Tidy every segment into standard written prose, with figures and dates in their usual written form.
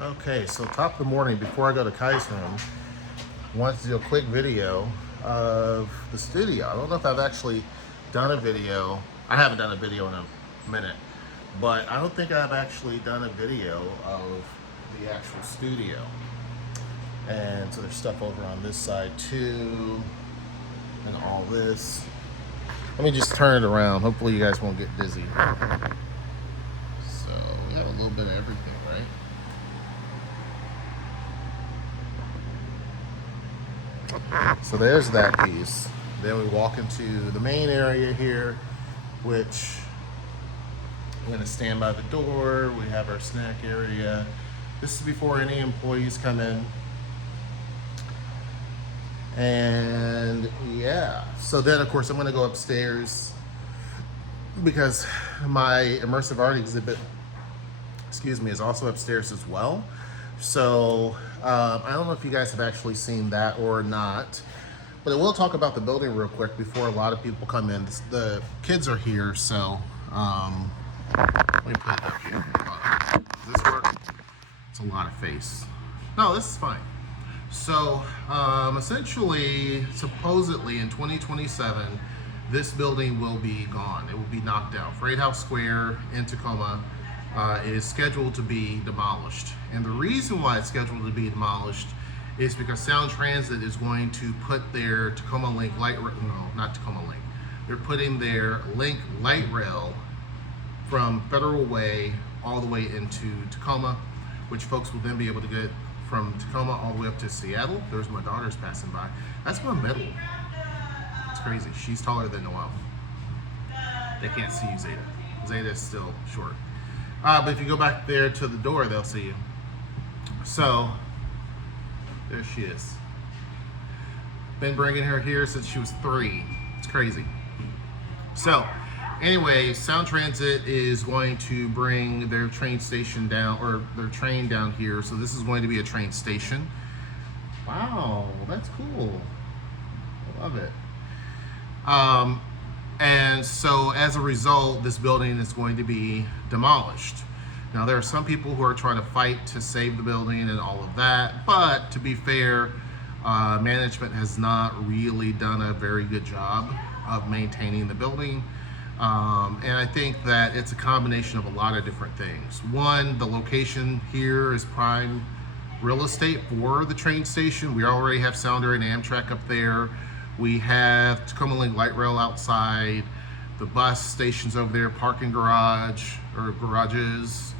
Okay, so top of the morning before I go to Kai's home, I wanted to do a quick video of the studio. I don't know if I've actually done a video. I haven't done a video in a minute, but I don't think I've actually done a video of the actual studio. And so there's stuff over on this side too, and all this. Let me just turn it around. Hopefully you guys won't get dizzy. So we have a little bit of everything, right? So there's that piece. Then we walk into the main area here, which we're gonna stand by the door. We have our snack area. This is before any employees come in. And yeah, so then of course I'm gonna go upstairs because my immersive art exhibit, is also upstairs as well. So I don't know if you guys have actually seen that or not, but I will talk about the building real quick before a lot of people come in. The kids are here, so let me put it up here. Does this work? It's a lot of face. No, this is fine. So essentially, supposedly in 2027, this building will be gone. It will be knocked down. Freighthouse Square in Tacoma is scheduled to be demolished. And the reason why it's scheduled to be demolished is because Sound Transit is going to put their Tacoma Link not Tacoma Link. They're putting their Link light rail from Federal Way all the way into Tacoma, which folks will then be able to get from Tacoma all the way up to Seattle. There's my daughter's passing by. That's my middle. It's crazy. She's taller than Noelle. They can't see you, Zeta. Zeta is still short. But if you go back there to the door, they'll see you. So, there she is. Been bringing her here since she was 3. It's crazy. So, anyway, Sound Transit is going to bring their train station down, or their train down here. So this is going to be a train station. Wow, that's cool. I love it. And so as a result, this building is going to be demolished. Now, there are some people who are trying to fight to save the building and all of that, but to be fair, management has not really done a very good job of maintaining the building. And I think that it's a combination of a lot of different things. One, the location here is prime real estate for the train station. We already have Sounder and Amtrak up there. We have Tacoma Link light rail outside, the bus stations over there, parking garage or garages,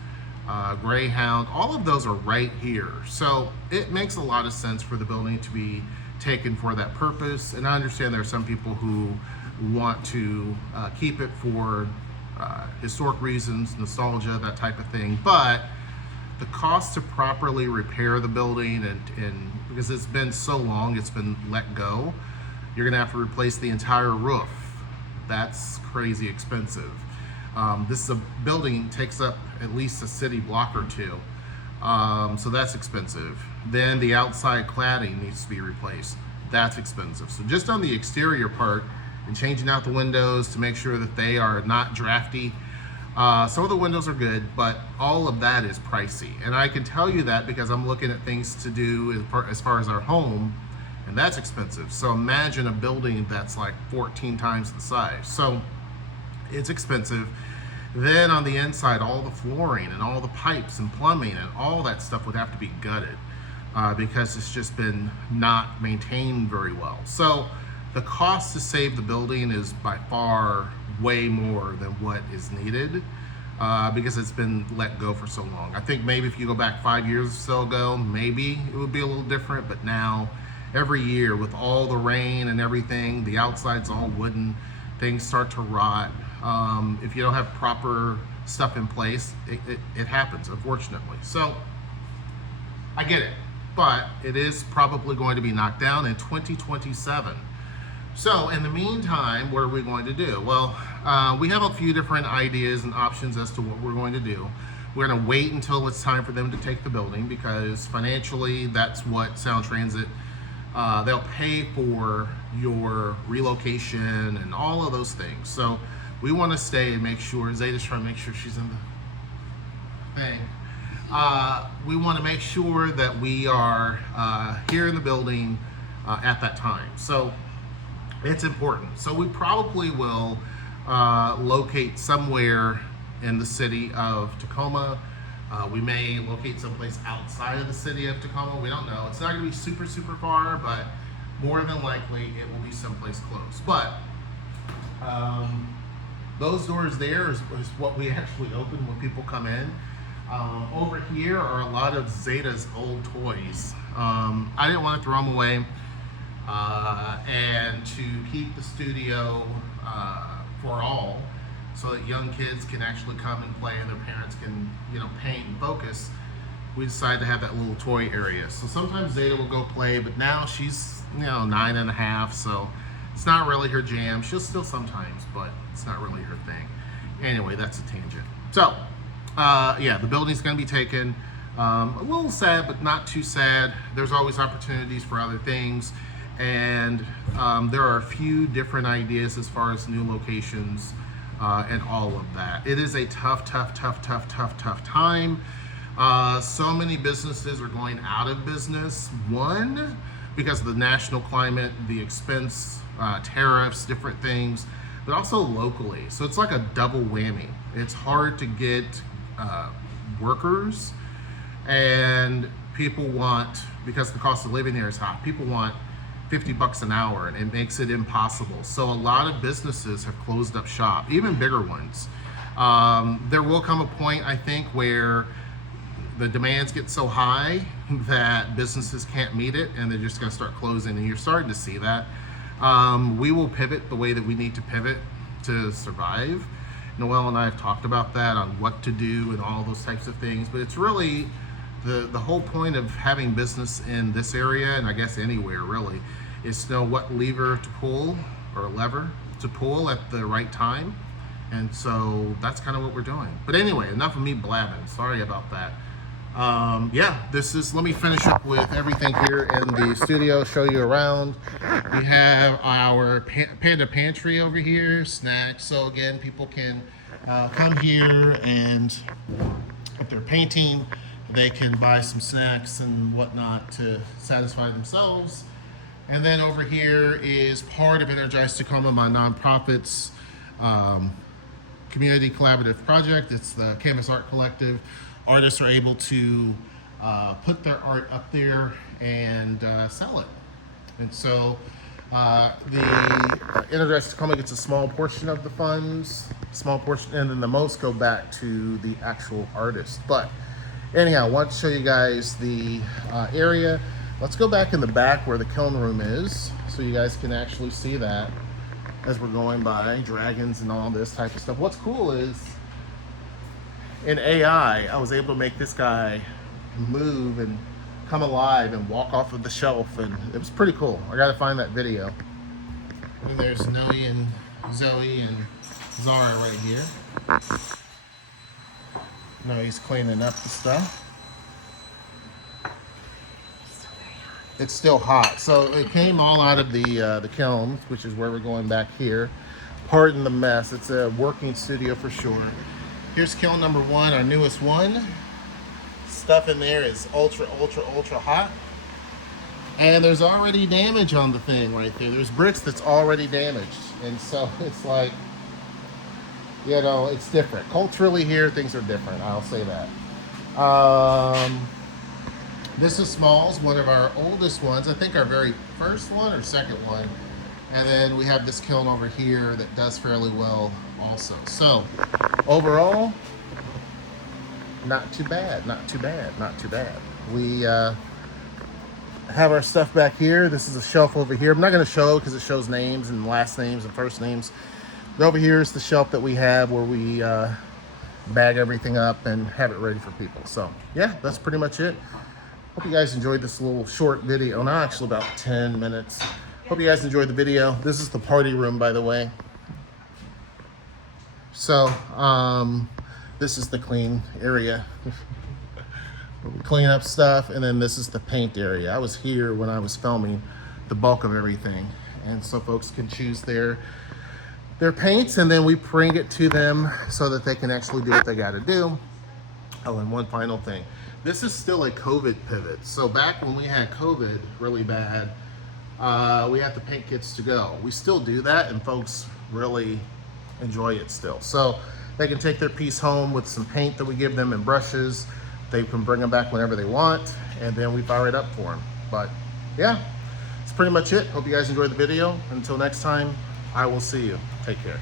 Greyhound, all of those are right here. So it makes a lot of sense for the building to be taken for that purpose. And I understand there are some people who want to keep it for historic reasons, nostalgia, that type of thing. But the cost to properly repair the building, and because it's been so long, it's been let go, you're gonna have to replace the entire roof. That's crazy expensive. This is a building takes up at least a city block or two. So that's expensive. Then the outside cladding needs to be replaced. That's expensive. So just on the exterior part and changing out the windows to make sure that they are not drafty. Some of the windows are good, but all of that is pricey. And I can tell you that because I'm looking at things to do as far as our home, and that's expensive. So imagine a building that's like 14 times the size. So it's expensive. Then on the inside, all the flooring and all the pipes and plumbing and all that stuff would have to be gutted because it's just been not maintained very well. So the cost to save the building is by far way more than what is needed because it's been let go for so long. I think maybe if you go back 5 years or so ago, maybe it would be a little different, but now every year with all the rain and everything, the outside's all wooden, things start to rot. If you don't have proper stuff in place, it happens, unfortunately. So I get it, but it is probably going to be knocked down in 2027. So in the meantime, what are we going to do? Well, we have a few different ideas and options as to what we're going to do. We're going to wait until it's time for them to take the building because financially, that's what Sound Transit, they'll pay for your relocation and all of those things. So we want to stay and make sure, Zeta's trying to make sure she's in the thing. we want to make sure that we are here in the building at that time. So it's important. So we probably will locate somewhere in the city of Tacoma. We may locate someplace outside of the city of Tacoma. We don't know. It's not going to be super, super far, but more than likely it will be someplace close. But those doors there is what we actually open when people come in. Over here are a lot of Zeta's old toys. I didn't want to throw them away, and to keep the studio for all, so that young kids can actually come and play and their parents can, you know, paint and focus, we decided to have that little toy area. So sometimes Zeta will go play, but now she's, you know, 9.5, so it's not really her jam. She'll still sometimes, but it's not really her thing. Anyway, that's a tangent. So yeah, the building's going to be taken. A little sad, but not too sad. There's always opportunities for other things, and there are a few different ideas as far as new locations and all of that. It is a tough time. So many businesses are going out of business. One, because of the national climate, the expense, tariffs, different things, but also locally. So it's like a double whammy. It's hard to get workers, and people want, because the cost of living there is high, people want $50 an hour, and it makes it impossible. So a lot of businesses have closed up shop, even bigger ones. There will come a point, I think, where the demands get so high that businesses can't meet it, and they're just going to start closing, and you're starting to see that. We will pivot the way that we need to pivot to survive. Noelle and I have talked about that, on what to do and all those types of things, but it's really the whole point of having business in this area, and I guess anywhere really, is to know what lever to pull, or lever to pull at the right time. And so that's kind of what we're doing. But anyway, enough of me blabbing. Sorry about that. Yeah, let me finish up with everything here in the studio, show you around. We have our Panda Pantry over here, snacks. So again, people can come here, and if they're painting, they can buy some snacks and whatnot to satisfy themselves. And then over here is part of Energize Tacoma, my nonprofit's community collaborative project. It's the Canvas Art Collective. Artists are able to put their art up there and sell it. And so the Energize Tacoma gets a small portion of the funds, and then the most go back to the actual artist. But anyhow, I want to show you guys the area. Let's go back in the back where the kiln room is, so you guys can actually see that as we're going by, dragons and all this type of stuff. What's cool is, in AI, I was able to make this guy move and come alive and walk off of the shelf, and it was pretty cool. I gotta find that video. And there's Noe and Zoe and Zara right here. Noe's cleaning up the stuff. It's still hot. So it came all out of the kilns, which is where we're going back here. Pardon the mess. It's a working studio for sure. Here's kiln number 1, our newest one. Stuff in there is ultra hot. And there's already damage on the thing right there. There's bricks that's already damaged. And so it's like, you know, it's different. Culturally here, things are different. I'll say that. This is Smalls, one of our oldest ones. I think our very first one or second one. And then we have this kiln over here that does fairly well also. So overall, not too bad. We have our stuff back here. This is a shelf over here. I'm not going to show because it shows names and last names and first names. But over here is the shelf that we have where we bag everything up and have it ready for people. So yeah, that's pretty much it. Hope you guys enjoyed this little short video. Not actually, about 10 minutes. Hope you guys enjoyed the video. This is the party room, by the way. So this is the clean area. We clean up stuff, and then this is the paint area. I was here when I was filming the bulk of everything, and so folks can choose their paints, and then we bring it to them so that they can actually do what they got to do. Oh, and one final thing. This is still a COVID pivot. So back when we had COVID really bad, we had the paint kits to go. We still do that, and folks really enjoy it still. So they can take their piece home with some paint that we give them and brushes. They can bring them back whenever they want, and then we fire it up for them. But yeah, that's pretty much it. Hope you guys enjoyed the video. Until next time, I will see you. Take care.